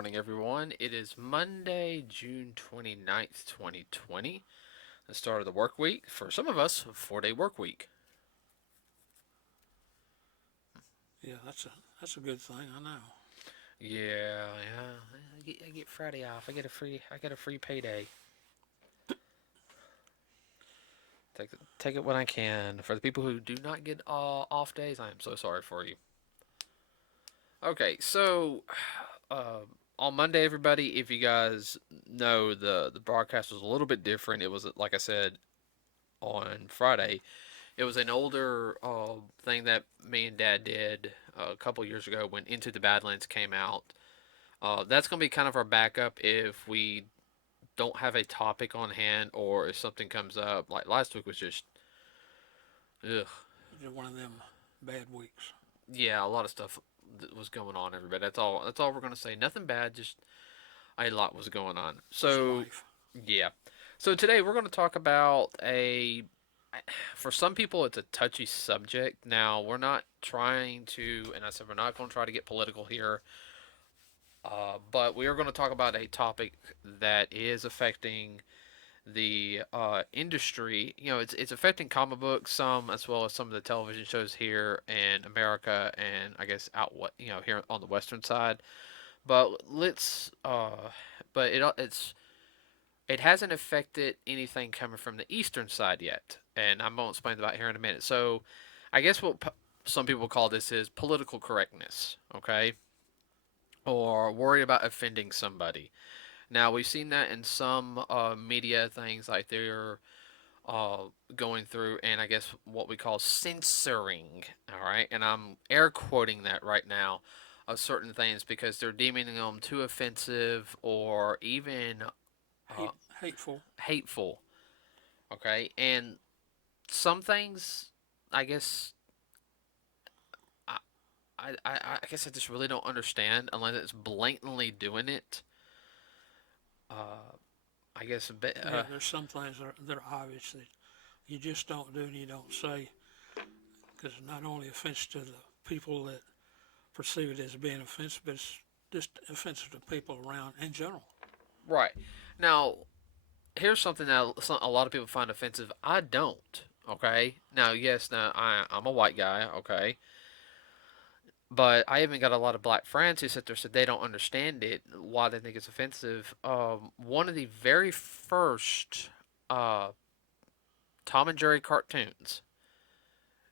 morning, everyone. It is Monday, June 29th, 2020, the start of the work week. For some of us, a 4-day work week. Yeah, that's a good thing. I know. Yeah. I get Friday off. I get a free payday. Take it when I can. For the people who do not get off days, I am so sorry for you. Okay, so on Monday, everybody, if you guys know, the broadcast was a little bit different. It was, like I said, on Friday. It was an older thing that me and Dad did a couple years ago when Into the Badlands came out. That's going to be kind of our backup if we don't have a topic on hand or if something comes up. Like last week was just, ugh. Just one of them bad weeks. Yeah, a lot of stuff was going on, everybody. That's all we're going to say. Nothing bad, just a lot was going on. Just So, life. yeah. So today we're going to talk about for some people it's a touchy subject. Now we're not trying to, and I said we're not going to try to get political here, but we are going to talk about a topic that is affecting the industry. It's affecting comic books some as well as some of the television shows here in America and I guess out what here on the western side. But it hasn't affected anything coming from the eastern side yet, and I'm going to explain about here in a minute. So, I guess what some people call this is political correctness, okay, or worry about offending somebody. Now we've seen that in some media things, like they're going through, and I guess what we call censoring. All right, and I'm air quoting that right now of certain things because they're deeming them too offensive or even uh, Hateful. hateful. Okay, and some things, I guess, I, I guess I just really don't understand unless it's blatantly doing it. Uh, I guess a bit. Yeah, there's some things that are obvious that you just don't do and you don't say because it's not only offensive to the people that perceive it as being offensive, but it's just offensive to people around in general. Right now, here's something that a lot of people find offensive. I don't. Okay. Now, yes, now I'm a white guy. Okay. But I even got a lot of black friends who sit there and said they don't understand it, why they think it's offensive. One of the very first uh, Tom and Jerry cartoons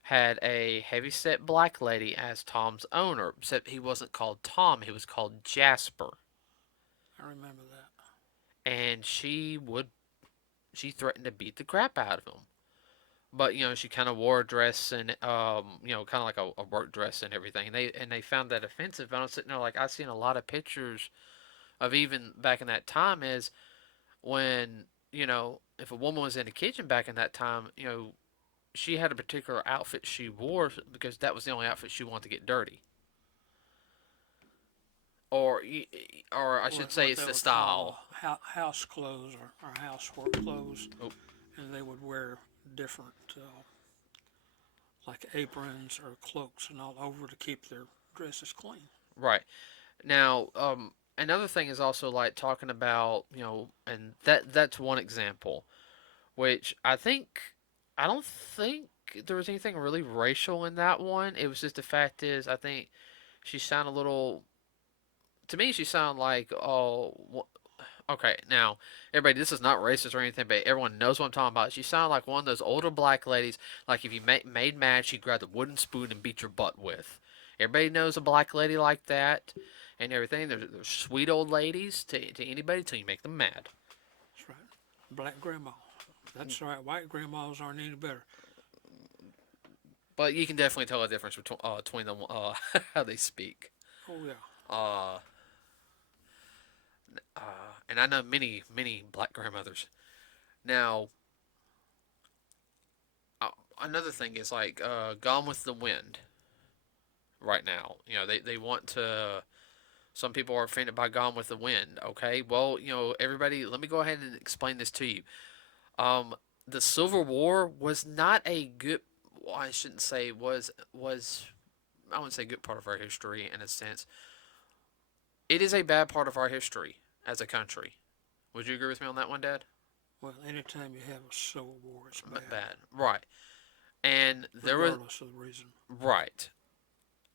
had a heavyset black lady as Tom's owner, except he wasn't called Tom, he was called Jasper. I remember that. And she threatened to beat the crap out of him. But she kind of wore a dress and kind of like a work dress and everything. And they found that offensive. And I was sitting there like I've seen a lot of pictures of even back in that time is when if a woman was in the kitchen back in that time, she had a particular outfit she wore because that was the only outfit she wanted to get dirty. Or or I should say What it's they the would call style. house clothes or housework clothes, Oh, and they would wear different like aprons or cloaks and all over to keep their dresses clean. right. Now, another thing is also like talking about, and that's one example, which I don't think there was anything really racial in that one. It was just the fact is I think she sounded a little to me she sounded like okay, now everybody, this is not racist or anything, but everyone knows what I'm talking about. She sounded like one of those older black ladies, like if you made mad, she'd grab the wooden spoon and beat your butt with. Everybody knows a black lady like that and everything. They're sweet old ladies to anybody till you make them mad. That's right. Black grandma. That's right. White grandmas aren't any better. But you can definitely tell the difference between them, how they speak. Oh yeah. Uh, and I know many, many black grandmothers. Now, another thing is like Gone with the Wind right now. They want to. Some people are offended by Gone with the Wind. Okay, well, everybody, let me go ahead and explain this to you. Um, the Civil War was not a good. Well, I shouldn't say was. I wouldn't say good part of our history in a sense. It is a bad part of our history as a country. Would you agree with me on that one, Dad? Well, anytime you have a civil war, it's bad, Bad, right? And there was regardless of the reason. right,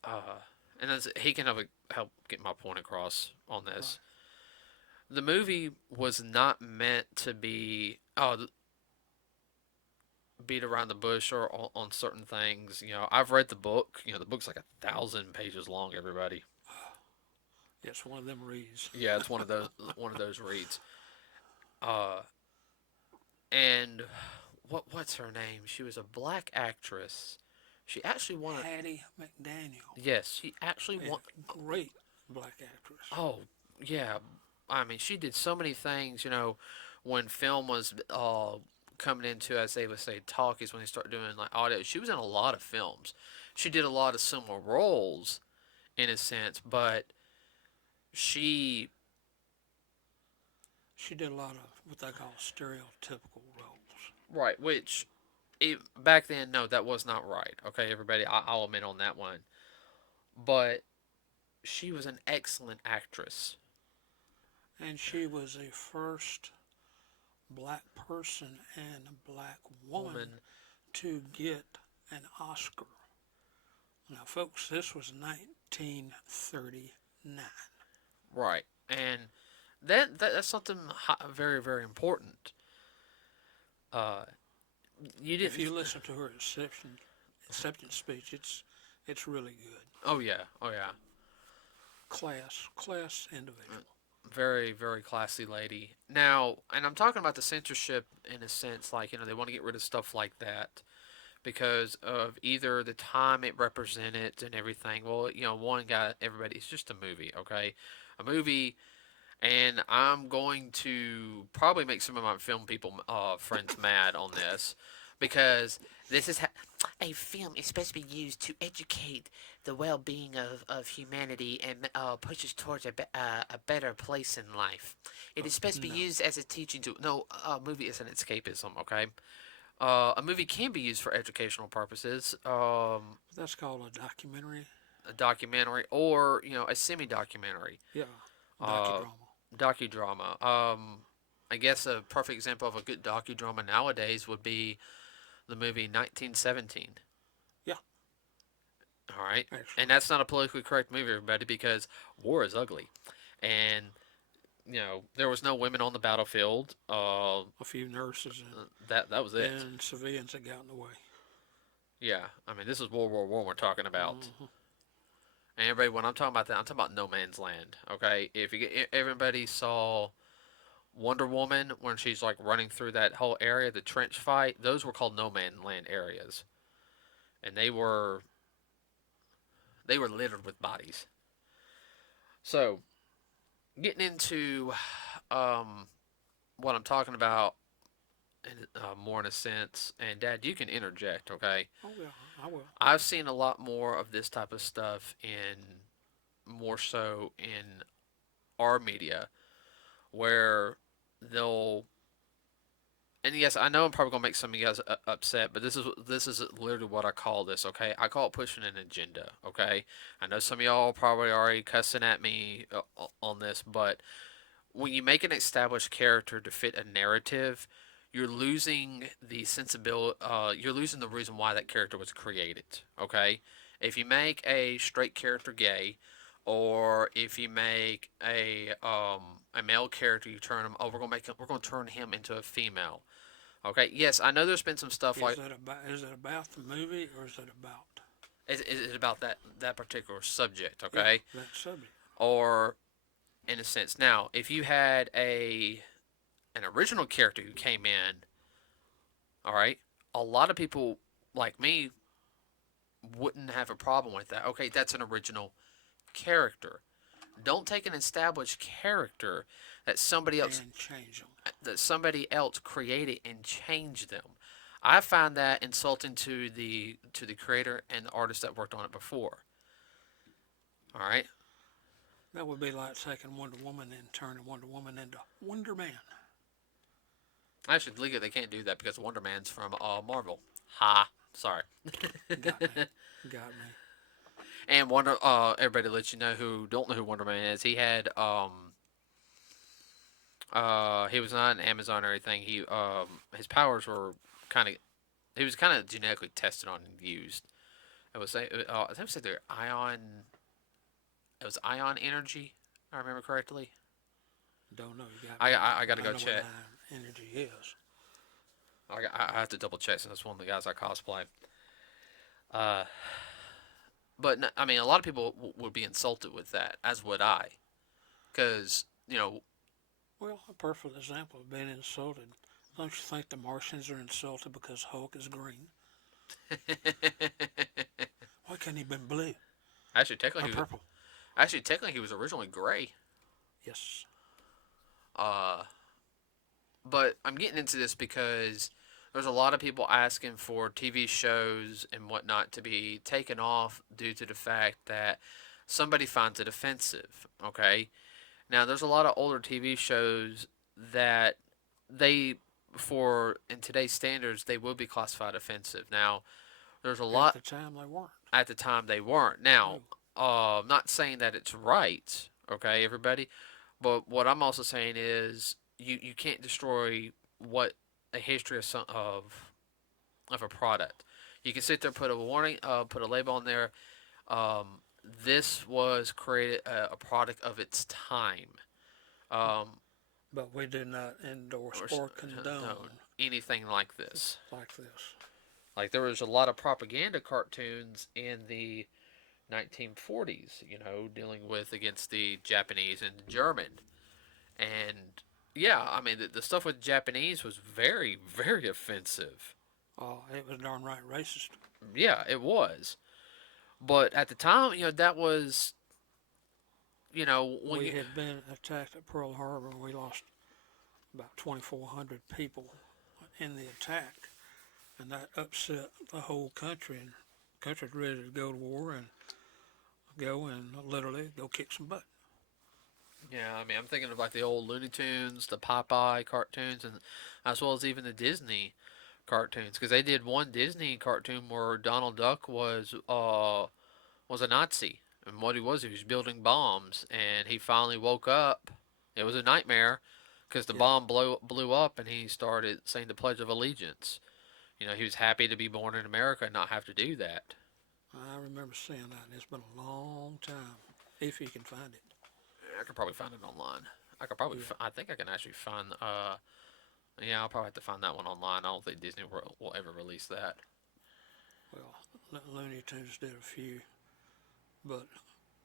uh, and he can help get my point across on Right. this. The movie was not meant to be beat around the bush or on certain things. I've read the book. The book's like 1,000 pages long. Everybody. It's one of them reads. Yeah, it's one of those reads. Uh, and what's her name? She was a black actress. She actually won a Hattie McDaniel. yes. She actually Yeah, won. great black actress. Oh yeah. I mean, she did so many things. When film was coming into, as they would say, talkies when they start doing like audio. She was in a lot of films. She did a lot of similar roles in a sense, but she She did a lot of what they call stereotypical roles. right, which back then, no, that was not right. Okay, everybody, I'll admit on that one. But she was an excellent actress. And she was the first black person and a black woman Woman, to get an Oscar. Now, folks, this was 1939. right, and that's something very very important. Uh, you If didn't. you listen to her acceptance speech, it's really good. Oh yeah, oh yeah. Class individual. Very very classy lady. Now, and I'm talking about the censorship in a sense, like they want to get rid of stuff like that because of either the time it represented and everything. Well, one guy, everybody, it's just a movie, okay? A movie, and I'm going to probably make some of my film people friends mad on this because this is a film is supposed to be used to educate the well-being of humanity and pushes towards a better place in life. It is supposed to be No, used as a teaching tool. No, a movie is an escapism, okay? A movie can be used for educational purposes, that's called a documentary. a documentary, or a semi-documentary, Yeah, uh, docudrama. docudrama. I guess a perfect example of a good docudrama nowadays would be the movie 1917. Yeah, All right, and actually, that's not a politically correct movie, everybody, because war is ugly, and there was no women on the battlefield. a few nurses That was it. and civilians that got in the way. Yeah, I mean this is World War One we're talking about. Hmm. And everybody, when I'm talking about that, I'm talking about no man's land. Okay, if you get everybody saw Wonder Woman when she's like running through that whole area, the trench fight, those were called no man's land areas, and they were littered with bodies. So getting into um, what I'm talking about, more in a sense, and Dad, you can interject. Okay, Oh yeah, I will. I've seen a lot more of this type of stuff in more so in our media where they'll and yes, I know I'm probably gonna make some of you guys upset, but this is literally what I call this. Okay, I call it pushing an agenda. Okay, I know some of y'all are probably already cussing at me on this, but when you make an established character to fit a narrative, you're losing the sensibility. You're losing the reason why that character was created. Okay, if you make a straight character gay, or if you make a male character, you turn him. Oh, we're gonna turn him into a female. Okay. Yes, I know there's been some stuff like Is it about the movie or is it about it's about that particular subject. yeah Okay, that subject? or in a sense. Now, if you had an original character who came in, all right, a lot of people like me wouldn't have a problem with that. Okay, that's an original character. Don't take an established character that somebody else And change them. created and change them. I find that insulting to the creator and the artist that worked on it before. All right. That would be like taking Wonder Woman and turning Wonder Woman into Wonder Man. Actually, legally they can't do that because Wonder Man's from Marvel. Ha. Sorry. Got me. Got me. And Wonder, everybody lets you know who don't know who Wonder Man is. He was not an Amazon or anything. His powers were kind of, he was kind of genetically tested on and used. It was, I think said they're ion, it was ion energy. I remember correctly. Don't know. You got me. I got to I go know what check. ion energy is. I have to double check since that's one of the guys I cosplay. Uh, but I mean, a lot of people would be insulted with that, as would I, because Well, a perfect example of being insulted. Don't you think the Martians are insulted because Hulk is green? Why can't he been blue actually technically or he was, purple? he was originally gray. Yes. Uh, but I'm getting into this because there's a lot of people asking for TV shows and whatnot to be taken off due to the fact that somebody finds it offensive. Okay, now there's a lot of older TV shows that they, for in today's standards, they will be classified offensive. Now there's a At lot the time, they weren't. at the time they weren't. Now, No. not saying that it's right, okay, everybody, but what I'm also saying is you can't destroy what a history of a product. You can sit there, put a warning, put a label on there. Um, this was created a product of its time. Um, But we do not endorse or or no, condone anything like this. like this. Like there was a lot of propaganda cartoons in the 1940s, dealing with against the Japanese and the German. And yeah, I mean, the stuff with Japanese was very, very offensive. Oh, it was darn right racist. Yeah, it was. But at the time, that was, when We you, had been attacked at Pearl Harbor. We lost about 2,400 people in the attack, and that upset the whole country. And the country's ready to go to war and literally go kick some butt. yeah, I mean, I'm thinking of like the old Looney Tunes, the Popeye cartoons, and as well as even the Disney cartoons, because they did one Disney cartoon where Donald Duck was a Nazi, and what he was building bombs, and he finally woke up. It was a nightmare because the Yeah, bomb blew up, and he started saying the Pledge of Allegiance. He was happy to be born in America and not have to do that. I remember seeing that. And it's been a long time, if you can find it. I could probably find it online. I could probably, Yeah. I think I can actually find. Yeah, I'll probably have to find that one online. I don't think Disney will ever release that. Well, Looney Tunes did a few, but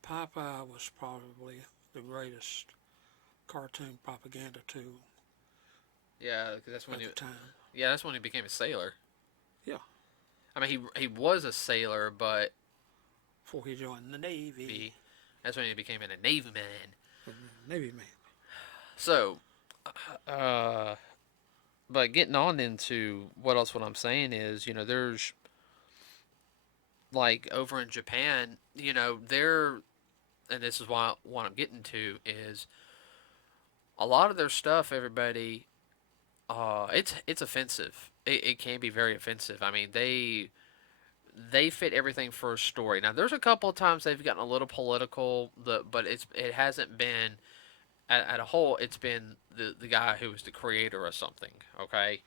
Popeye was probably the greatest cartoon propaganda tool Yeah, because that's when of he. the time. Yeah, that's when he became a sailor. Yeah, I mean, he was a sailor, but before he joined the Navy. he, that's when he became a Navy man. Navy man. So, uh, but getting on into what else? What I'm saying is, there's like over in Japan, they're, and this is why what I'm getting to is a lot of their stuff. Everybody, it's offensive. It can be very offensive. I mean, they fit everything for a story. Now, there's a couple of times they've gotten a little political, but it hasn't been at a whole. It's been the guy who was the creator of something. Okay,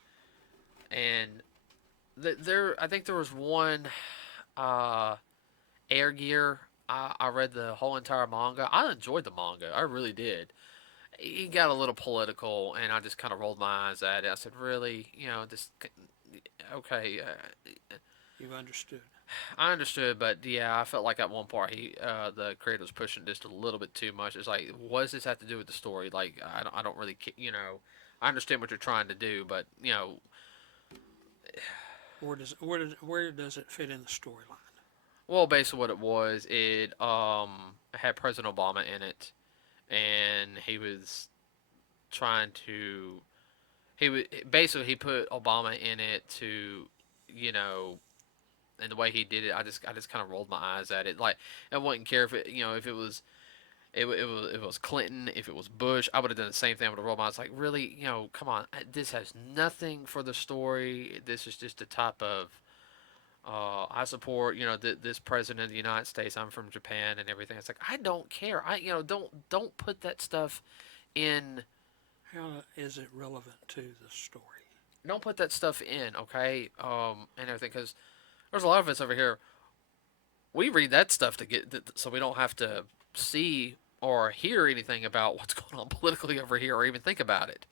and there I think there was one uh, Air Gear. I read the whole entire manga. I enjoyed the manga. I really did. He got a little political, and I just kind of rolled my eyes at it. I said, "Really? This okay?" You've understood. I understood, but yeah, I felt like at one part the creator was pushing just a little bit too much. It's like, what does this have to do with the story? Like, I don't really, I understand what you're trying to do, but Where does it fit in the storyline? well, basically what it was, it had President Obama in it, and he was trying to, he was basically he put Obama in it to, you know, and the way he did it, I just kind of rolled my eyes at it. Like I wouldn't care if if it was it was Clinton, if it was Bush, I would have done the same thing. I would have rolled my eyes like, really, come on, this has nothing for the story. This is just a type of I support this president of the United States. I'm from Japan and everything. It's like I don't care. Don't put that stuff in. How is it relevant to the story? Don't put that stuff in, okay? And everything because there's a lot of us over here. We read that stuff to get so we don't have to see or hear anything about what's going on politically over here or even think about it.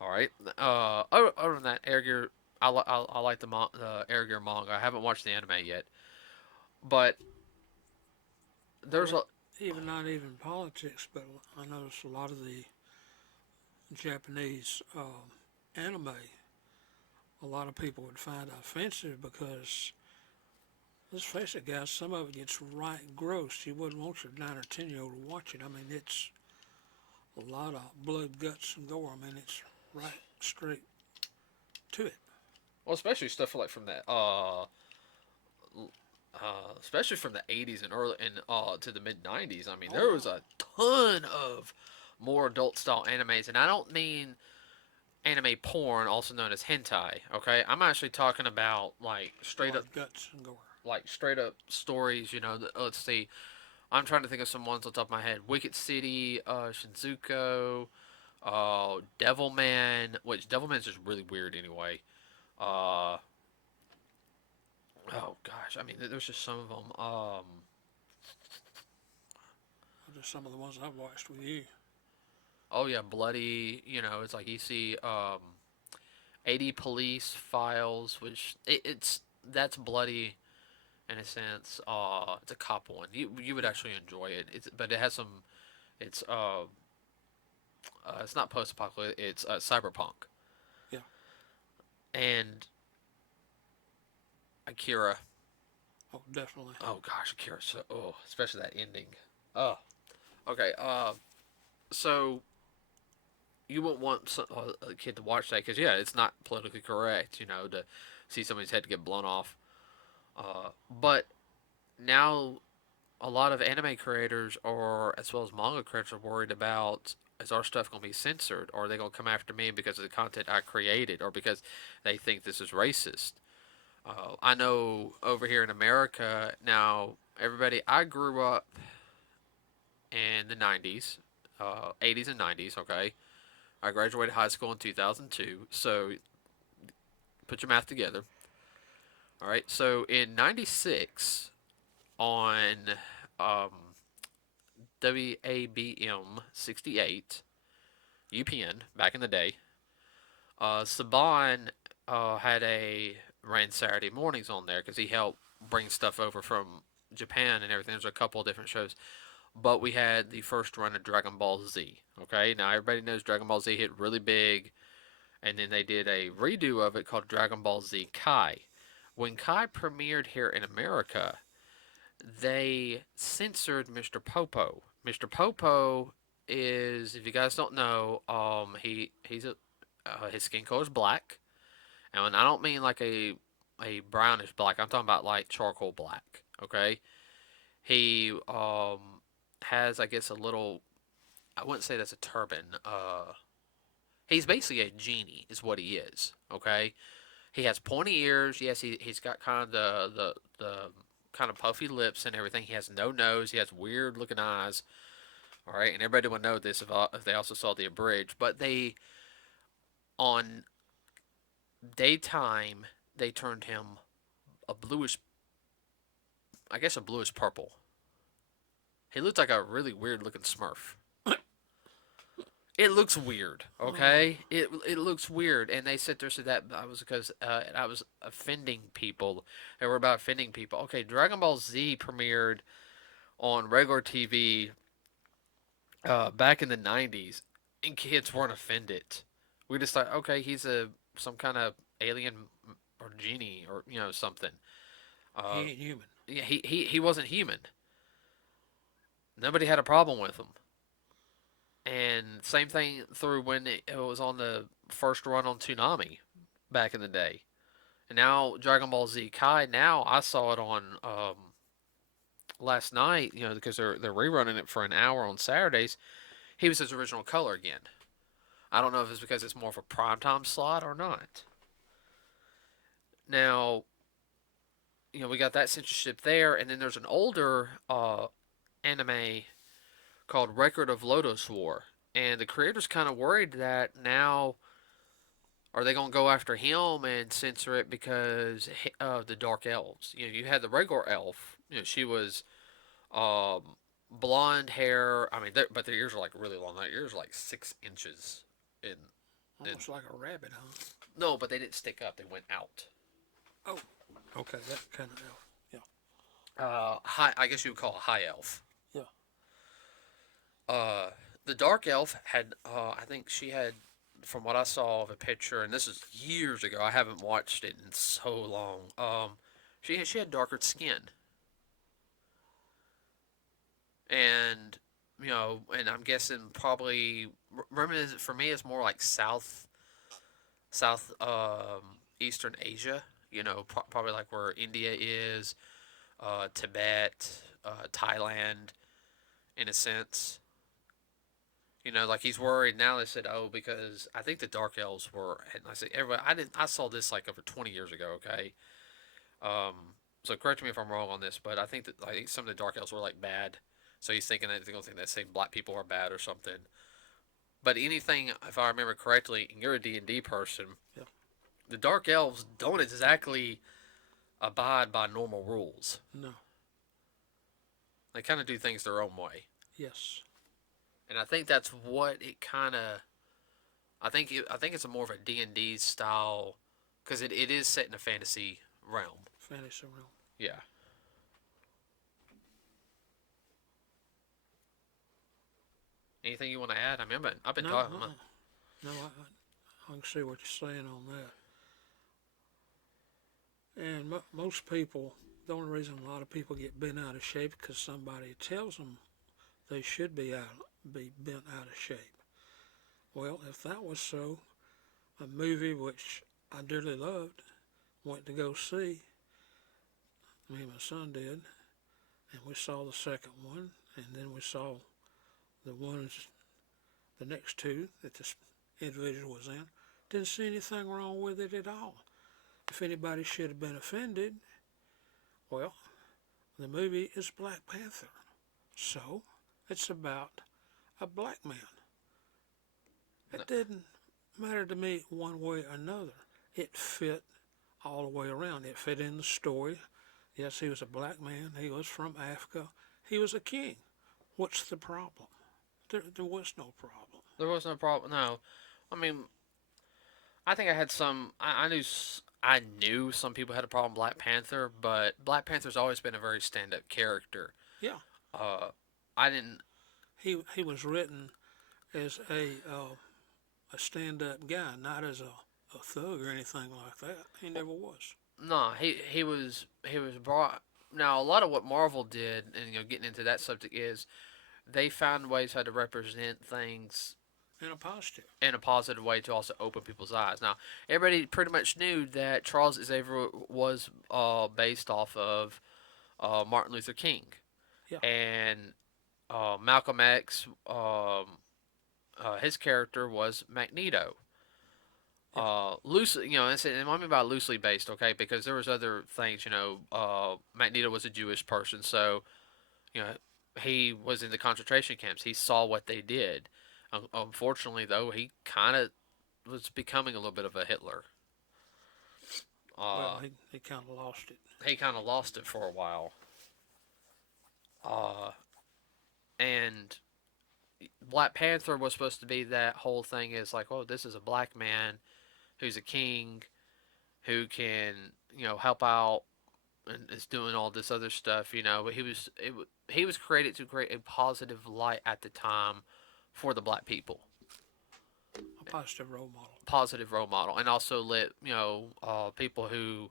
All right. Other than that, Air Gear, I like the Air Gear manga. I haven't watched the anime yet, but there's Well, a even not even politics, but I notice a lot of the Japanese anime, a lot of people would find offensive because, let's face it, guys, some of it gets right gross. You wouldn't want your 9 or 10-year-old to watch it. I mean, it's a lot of blood, guts, and gore. I mean, it's right straight to it. well, especially stuff like from that especially from the 80s and early and to the mid 90s. I mean, Oh there was no, a ton of more adult style animes, and I don't mean anime porn, also known as hentai. Okay, I'm actually talking about blood, guts, and gore. like straight up stories. Let's see. I'm trying to think of some ones on top of my head. Wicked City, Shinzuko, Devilman, which Devilman's just really weird anyway. Uh, oh gosh, I mean, there's just some of them. Just some of the ones I've watched with you. Oh yeah, bloody. It's like you see 80 police files, which it's that's bloody in a sense. It's a cop one. You would actually enjoy it. But it has some. It's it's not post apocalyptic. It's cyberpunk Yeah. and Akira. Oh, definitely. Oh gosh, Akira. So especially that ending. Oh, okay. So you wouldn't want a kid to watch that because yeah, it's not politically correct. To see somebody's head get blown off. But now a lot of anime creators or as well as manga creators are worried about is our stuff going to be censored or are they going to come after me because of the content I created or because they think this is racist. I know over here in America now, everybody. I grew up in the '90s, '80s and '90s. Okay, I graduated high school in 2002. So put your math together. All right. So in '96 on um, WABM 68 UPN back in the day, Saban had a ran Saturday mornings on there because he helped bring stuff over from Japan and everything. There's a couple of different shows, but we had the first run of Dragon Ball Z. Okay, now everybody knows Dragon Ball Z hit really big, and then they did a redo of it called Dragon Ball Z Kai. When Kai premiered here in America, they censored Mr. Popo. Mr. Popo is, if you guys don't know, his skin color is black, and I don't mean like a brownish black. I'm talking about like charcoal black. Okay, he has I guess a little. I wouldn't say that's a turban. He's basically a genie, is what he is. Okay, he has pointy ears. Yes, he's got kind of the kind of puffy lips and everything. He has no nose. He has weird looking eyes. All right, and everybody would know this if they also saw the abridged. But they on daytime they turned him a bluish, I guess a bluish purple. He looked like a really weird looking Smurf. It looks weird, Oh, okay? It looks weird, and they sit there and said that I was because I was offending people. They were about offending people. Okay, Dragon Ball Z premiered on regular TV back in the '90s, and kids weren't offended. We just thought, okay, he's some kind of alien or genie or something. he Uh, ain't human. yeah, he wasn't human. Nobody had a problem with him. And same thing through when it was on the first run on Toonami back in the day. And now Dragon Ball Z Kai. Now I saw it on last night. Because they're rerunning it for an hour on Saturdays. He was his original color again. I don't know if it's because it's more of a primetime slot or not. Now we got that censorship there, and then there's an older anime called Record of Lodoss War, and the creators kind of worried that now are they gonna go after him and censor it because of the dark elves? You had the regular elf. She was um, blonde hair. I mean, but their ears are like really long. Their ears are like 6 inches in. in Almost like a rabbit, huh? no, but they didn't stick up. They went out. Oh, okay, that kind of elf. Yeah, High. I guess you would call it high elf. yeah. Uh, the dark elf had. I think she had, from what I saw of a picture, and this is years ago. I haven't watched it in so long. She had darker skin, and and I'm guessing probably remember for me it's more like south eastern Asia. Probably like where India is, Tibet, Thailand, in a sense. Like he's worried now. They said, "Oh, because I think the Dark Elves were." And I said, "Everybody, I didn't. I saw this like over 20 years ago." Okay, so correct me if I'm wrong on this, but I think some of the Dark Elves were like bad. So he's thinking that they're gonna think that saying black people are bad or something. But anything, if I remember correctly, and you're a D&D person, Yeah. the Dark Elves don't exactly abide by normal rules. No. They kind of do things their own way, Yes. and I think that's what it kind of. I think it's a more of a D&D style because it is set in a fantasy realm. Fantasy realm. Yeah. Anything you want to add? I mean, I've been No, talking. no. I can see what you're saying on that. And most people, the only reason a lot of people get bent out of shape because somebody tells them they should be bent out of shape. Well, if that was so, a movie which I dearly loved, went to go see, me and my son did, and we saw the second one, and then we saw the ones, the next two that this individual was in. Didn't see anything wrong with it at all. If anybody should have been offended, well, the movie is Black Panther. So, it's about a black man. No. It didn't matter to me one way or another. It fit all the way around. It fit in the story. Yes, he was a black man. He was from Africa. He was a king. What's the problem? There was no problem. There was no problem. No, I mean, I think I had some. I knew some people had a problem with Black Panther, but Black Panther's always been a very stand-up character. Yeah, Uh, I didn't. he was written as a stand up guy, not as a thug or anything like that. He never was. No, he was brought. Now a lot of what Marvel did, and getting into that subject is they found ways how to represent things And a positive. in a positive way to also open people's eyes. Now, everybody pretty much knew that Charles Xavier was based off of Martin Luther King, Yeah, and Malcolm X. His character was Magneto. yeah. Loosely, and what I mean by loosely based, okay, because there was other things. Magneto was a Jewish person, so you know he was in the concentration camps. He saw what they did. Unfortunately, though, he kind of was becoming a little bit of a Hitler. Well, Uh, he kind of lost it. he kind of lost it for a while. Uh, and Black Panther was supposed to be that whole thing is like, oh, this is a black man who's a king who can, help out and is doing all this other stuff, but he was created to create a positive light at the time for the black people, A positive role model. positive role model, and also let people who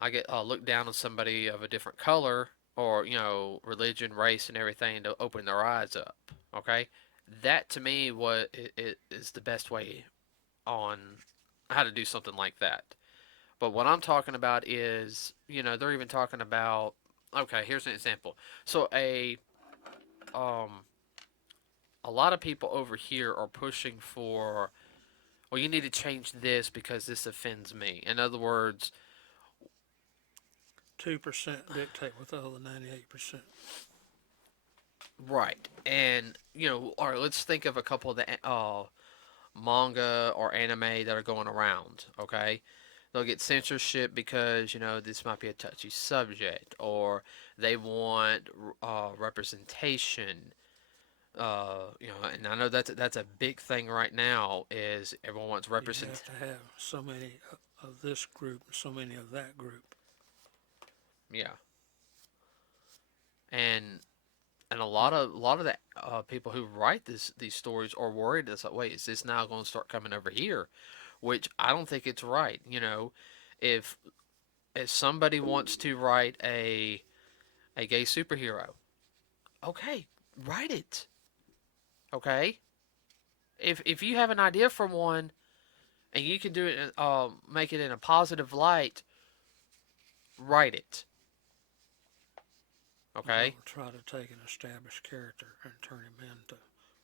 I get look down on somebody of a different color or religion, race, and everything to open their eyes up. Okay, that to me what it is the best way on how to do something like that. But what I'm talking about is, they're even talking about. Okay, here's an example. So um a lot of people over here are pushing for, well, you need to change this because this offends me. In other words, 2% dictate what the other 98%. Right. And, all right, let's think of a couple of the manga or anime that are going around, okay? They'll get censorship because, this might be a touchy subject, or they want representation. And I know that's a big thing right now is everyone wants You represent. have to have so many of this group and so many of that group. Yeah. And a lot of the people who write these stories are worried. It's like, wait, is this now going to start coming over here? Which I don't think it's right. If if somebody wants to write a gay superhero, okay, write it. Okay, if you have an idea from one and you can do it, make it in a positive light, write it. You Okay. don't try to take an established character and turn him into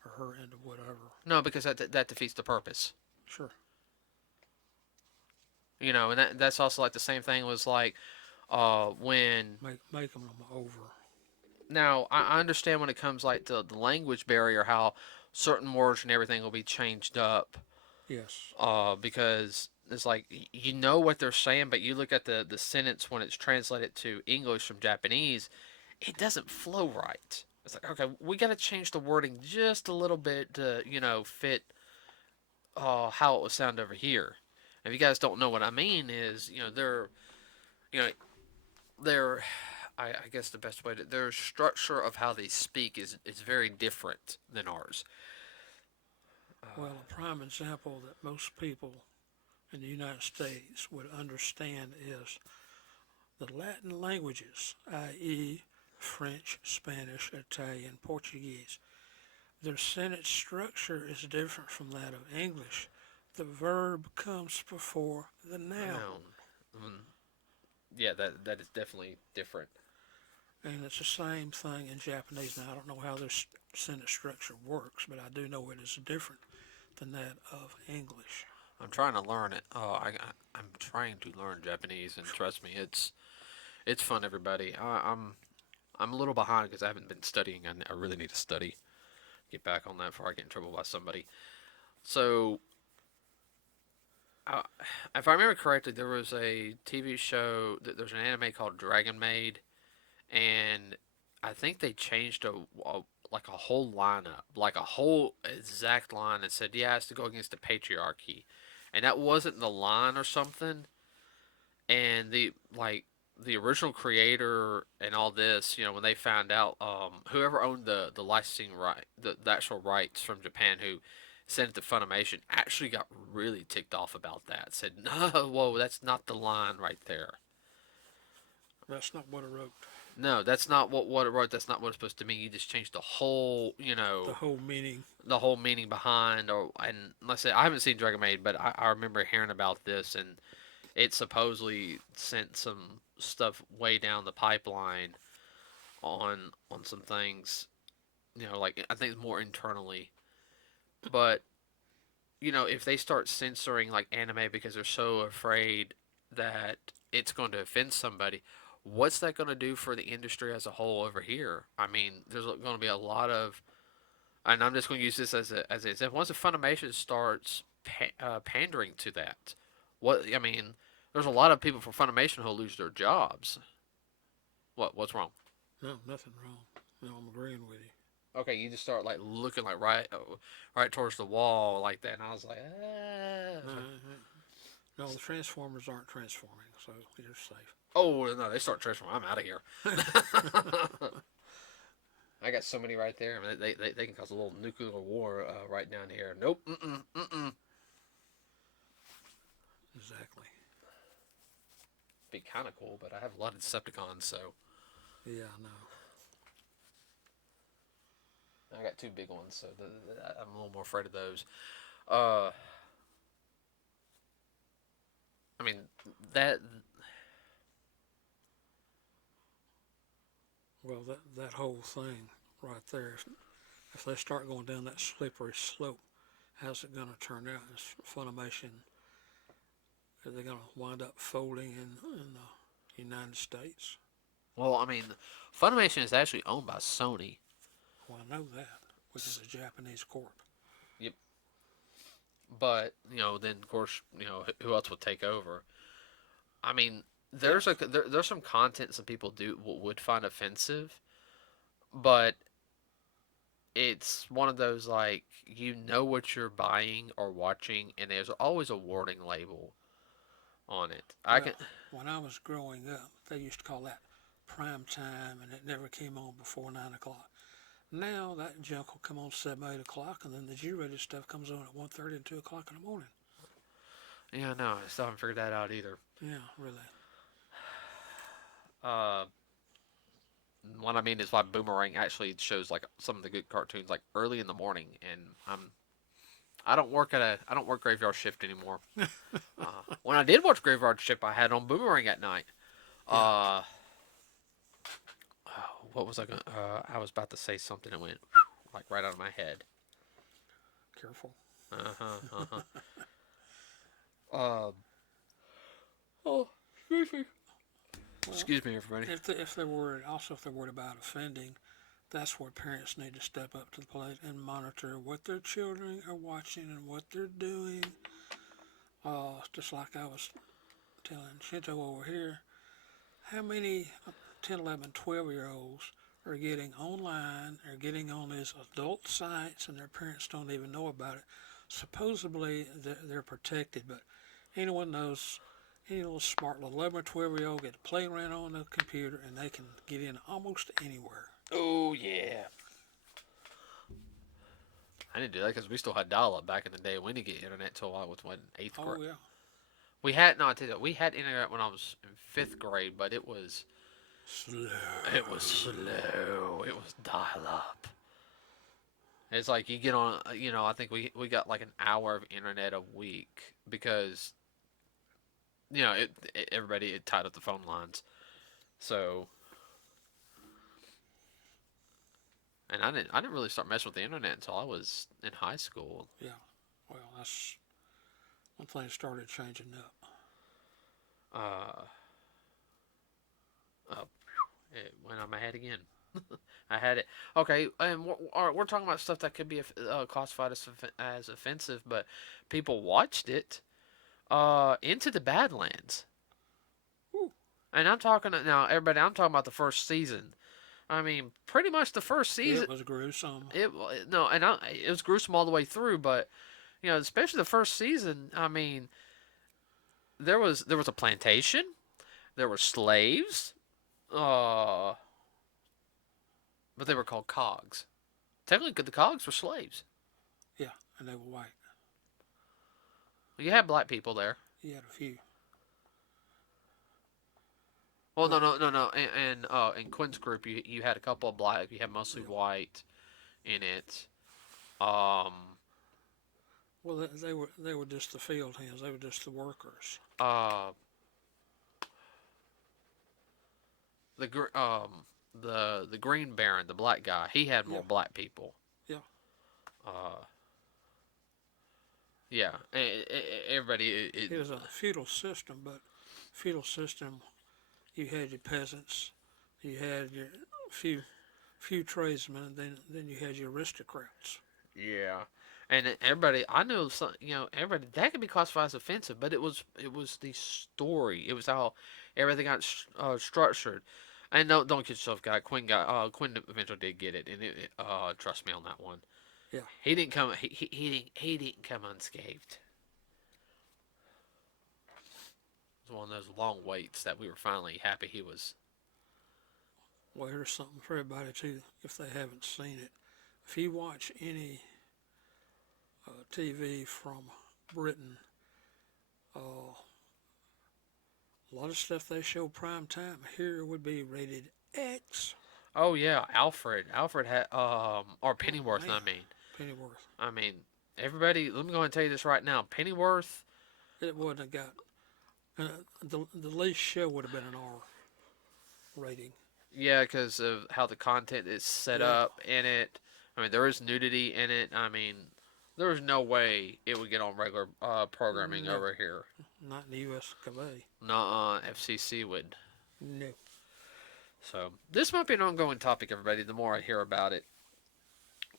or her into whatever. No, because that defeats the purpose. Sure. And that's also like the same thing was like when Make them over. now I understand when it comes like to the language barrier how certain words and everything will be changed up Yes. because it's like you know what they're saying, but you look at the sentence when it's translated to English from Japanese, it doesn't flow right. It's like, okay, we got to change the wording just a little bit to fit how it would sound over here. If you guys don't know what I mean, is you know they're I guess the best way to their structure of how they speak is very different than ours. Well, a prime example that most people in the United States would understand is the Latin languages, i.e., French, Spanish, Italian, Portuguese. Their sentence structure is different from that of English. The verb comes before the noun. Noun. Mm, yeah, that is definitely different. And it's the same thing in Japanese. Now, I don't know how this sentence structure works, but I do know it is different than that of English. I'm trying to learn it. I'm trying to learn Japanese, and trust me, it's fun. Everybody, I'm a little behind because I haven't been studying. I really need to study. Get back on that before I get in trouble by somebody. So, uh, if I remember correctly, there was a TV show. There's an anime called Dragon Maid, and I think they changed like a whole lineup, like a whole exact line that said, "Yeah, it's to go against the patriarchy," and that wasn't the line or something. And the original creator and all this, when they found out, whoever owned the licensing right, the actual rights from Japan, who sent it to Funimation, actually got really ticked off about that. Said, "No, whoa, that's not the line right there. That's not what I wrote. No, that's not what it wrote. That's not what it's supposed to mean. You just changed the whole, The whole meaning. the whole meaning behind." Or and let's say I haven't seen Dragon Maid, but I remember hearing about this, and it supposedly sent some stuff way down the pipeline on some things. Like I think more internally, but if they start censoring like anime because they're so afraid that it's going to offend somebody, what's that going to do for the industry as a whole over here? I mean, there's going to be a lot of, and I'm just going to use this as an example. Once the Funimation starts pandering to that, what I mean, there's a lot of people from Funimation who'll lose their jobs. What's wrong? No, nothing wrong. No, I'm agreeing with you. Okay, you just start like looking like right towards the wall like that, and I was like, ah. No, no, the Transformers aren't transforming, so you're safe. Oh no, they start transforming. I'm out of here. I got so many right there. I mean, they can cause a little nuclear war right down here. Nope. Mm-mm. Mm-mm. Exactly. Be kind of cool, but I have a lot of Decepticons, so Yeah, I know. I got two big ones, so I'm a little more afraid of those. Uh, I mean that. Well, that whole thing right there, if they start going down that slippery slope, how's it going to turn out? Is Funimation, are they going to wind up folding in the United States. Well, I mean, Funimation is actually owned by Sony. Well, I know that, which is a Japanese corp. Yep. But then of course, who else would take over? I mean, Yeah. there's some content some people would find offensive, but it's one of those like what you're buying or watching, and there's always a warning label on it. I can. Well, when I was growing up, they used to call that prime time, and it never came on before 9 o'clock. Now that junk will come on 7, 8 o'clock, and then the G-rated stuff comes on at 1:30 and 2 o'clock in the morning. Yeah, no, I still haven't figured that out either. Yeah, really. Uh, what I mean is why Boomerang actually shows like some of the good cartoons like early in the morning, and I don't work graveyard shift anymore. When I did watch graveyard shift, I had on Boomerang at night. Yeah. Uh, what was I going? I was about to say something that went like right out of my head. Careful. Uh huh. Uh huh. Uh, oh, excuse me. Well, Excuse me, everybody. if they're worried, also if they're worried about offending, that's where parents need to step up to the plate and monitor what their children are watching and what they're doing. Just like I was telling Shinto over here, how many 10, 11, 12 year olds are getting online, are getting on these adult sites, and their parents don't even know about it. Supposedly they're protected, but anyone knows any little smart little 11 or 12 year old get to play around on the computer and they can get in almost anywhere. Oh yeah. I didn't do that because we still had dial-up back in the day. We didn't get internet till I was eighth Oh, grade. yeah. We had no, I tell you that we had internet when I was in fifth grade, but Slow. it was slow. It was dial-up. It's like you get on, I think we got like an hour of internet a week because everybody it tied up the phone lines. So, and I didn't really start messing with the internet until I was in high school. Yeah. Well, that's when things started changing up. Uh, oh, it went on my head again. I had it. Okay, and we're talking about stuff that could be classified as offensive, but people watched it. Into the Badlands, Whew. and I'm talking now, everybody. I'm talking about the first season. I mean, pretty much the first season. It was gruesome. It no, and it was gruesome all the way through, but especially the first season. I mean, there was a plantation, there were slaves, uh, but they were called cogs. Technically, the cogs were slaves. Yeah, and they were white. You had black people there. You had a few. Well, no, But no, no, no. In Quinn's group, you had a couple of black. You had mostly yeah. white in it. Um, Well, they were just the field hands. They were just the workers. uh, the gr- um, the Green Baron, the black guy, he had Yeah. more black people. Yeah. Uh, yeah. Everybody. It was a feudal system, but feudal system, you had your peasants, you had your few tradesmen, and then you had your aristocrats. Yeah. And everybody, I know, some, everybody that could be classified as offensive, but it was the story. It was how everything got structured. And don't get yourself got Quinn eventually did get it, and trust me on that one. Yeah. He didn't come he didn't come unscathed. It was one of those long waits that we were finally happy he was. Well, here's something for everybody too, if they haven't seen it. If you watch any TV from Britain, a lot of stuff they show prime time here would be rated X. Oh yeah, Alfred had or Oh Pennyworth. man, I mean, Pennyworth. I mean everybody. Let me go ahead and tell you this right now. Pennyworth. It wouldn't have got the least show would have been an R rating. Yeah, because of how the content is set Yeah. up in it. I mean, there is nudity in it. I mean, there's no way it would get on regular programming No, over here. not in the U.S. of A. Nuh-uh, FCC would. No. So this might be an ongoing topic, everybody. The more I hear about it,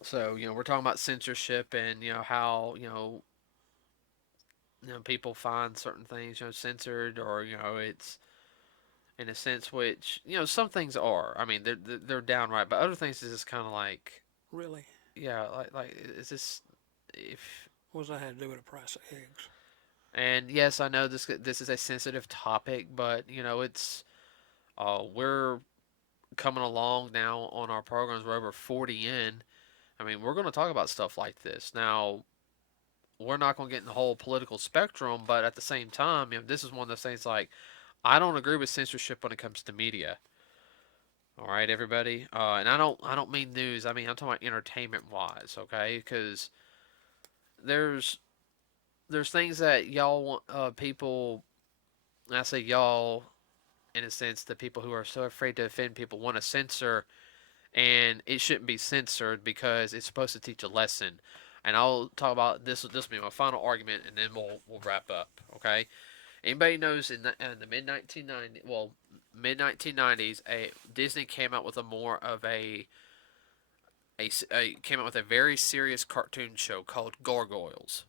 so we're talking about censorship and how people find certain things censored, or it's in a sense, which some things are. I mean, they're downright, but other things is just kind of like, Really? yeah, like is this if What does that have to do with the price of eggs? and yes, I know this is a sensitive topic, but it's we're coming along now on our programs. We're over 40 in. I mean, we're going to talk about stuff like this now. We're not going to get in the whole political spectrum, but at the same time, this is one of those things like I don't agree with censorship when it comes to media. All right, everybody, and I don't mean news. I mean I'm talking about entertainment wise, okay? Because there's there's things that y'all want people. And I say y'all in a sense, the people who are so afraid to offend people want to censor, and it shouldn't be censored because it's supposed to teach a lesson. And I'll talk about this. This will be my final argument, and then we'll wrap up. Okay. Anybody knows in the mid 1990s, a Disney came out with a more of a came out with a very serious cartoon show called Gargoyles.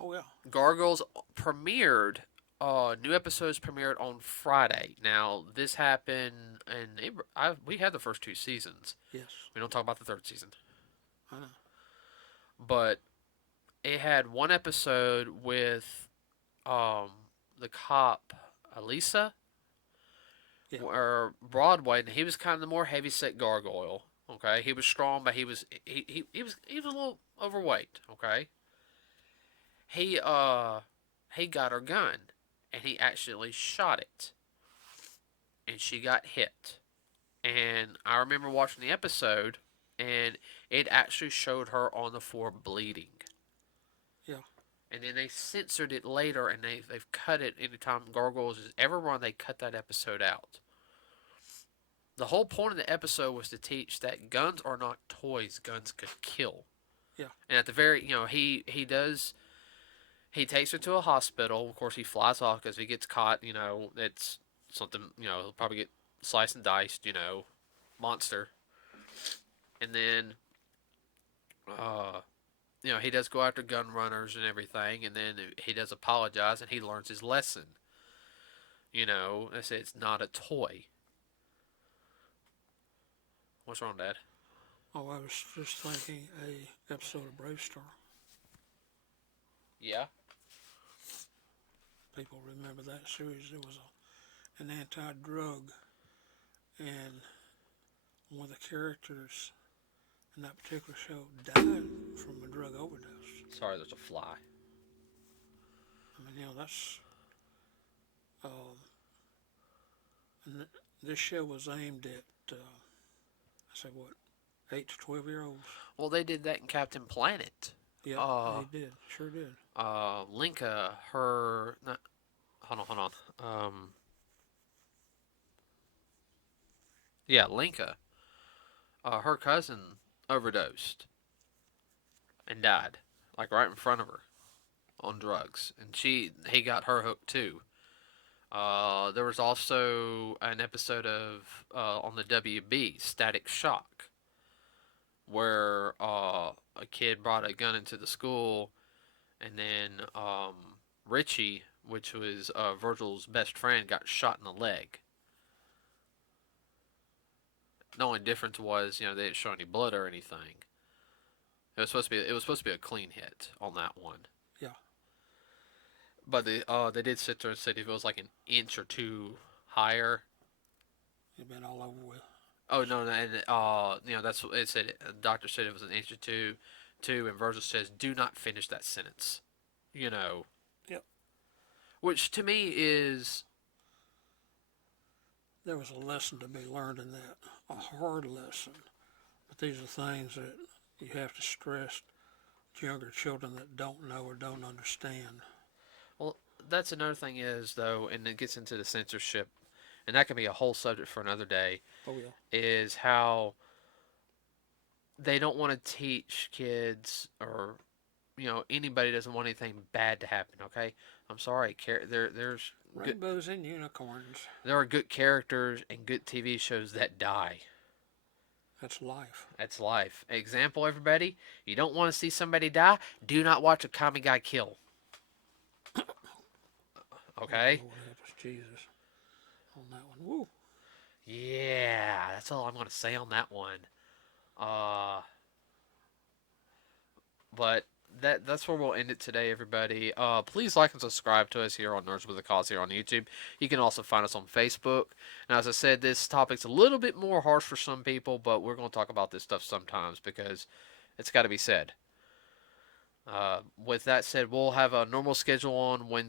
Oh, yeah. Gargoyles premiered. New episodes premiered on Friday. Now this happened, and we had the first two seasons. Yes. We don't talk about the third season, I know. but it had one episode with um the cop Elisa Yeah. or Broadway, and he was kind of the more heavyset gargoyle. Okay, he was strong, but he was a little overweight. Okay, he uh he got her gun, and he actually shot it, and she got hit. And I remember watching the episode, and it actually showed her on the floor bleeding. Yeah. And then they censored it later, and they've cut it anytime Gargoyles is ever run. They cut that episode out. The whole point of the episode was to teach that guns are not toys. Guns could kill. Yeah. And at the very, he takes her to a hospital. Of course, he flies off because if he gets caught, it's something, he'll probably get sliced and diced, monster. And then, uh, he does go after gun runners and everything, and then he does apologize and he learns his lesson. I say it's not a toy. What's wrong, Dad? Oh, I was just thinking a episode of Brave Star. Yeah. People remember that series. There was an anti-drug, and one of the characters in that particular show died from a drug overdose. Sorry, there's a fly. I mean, that's and this show was aimed at I say what, 8 to 12 year olds. Well, they did that in Captain Planet. Yeah, Uh, they did, sure did. Linka, her, not, hold on. Yeah, Linka, her cousin overdosed and died, like right in front of her on drugs, and he got her hooked too. There was also an episode of on the WB Static Shock where a kid brought a gun into the school, and then Richie, which was Virgil's best friend, got shot in the leg. The only difference was, they didn't show any blood or anything. It was supposed to be a clean hit on that one. Yeah, But they did sit there and said if it was like an inch or two higher. you've been all over with. Oh no, no, and that's what it said. The doctor said it was an inch or two, and Virgil says, "Do not finish that sentence." You know, Yep. which to me is There was a lesson to be learned in that, a hard lesson. But these are things that you have to stress to younger children that don't know or don't understand. well. That's another thing is though, and it gets into the censorship, and that can be a whole subject for another day. Oh yeah. Is how they don't want to teach kids or anybody doesn't want anything bad to happen. Okay, I'm sorry. There's good Rainbows and unicorns. there are good characters and good TV shows that die. That's life. That's life. Example, everybody. You don't want to see somebody die. Do not watch a Kami guy kill. Oh, Okay. Lord help us, Jesus. On that one. Woo. Yeah, that's all I'm gonna say on that one. Uh, but that's where we'll end it today, everybody. Please like and subscribe to us here on Nerds with a Cause here on YouTube. You can also find us on Facebook. Now, as I said, this topic's a little bit more harsh for some people, but we're gonna talk about this stuff sometimes because it's got to be said. With that said, we'll have a normal schedule on Wednesday.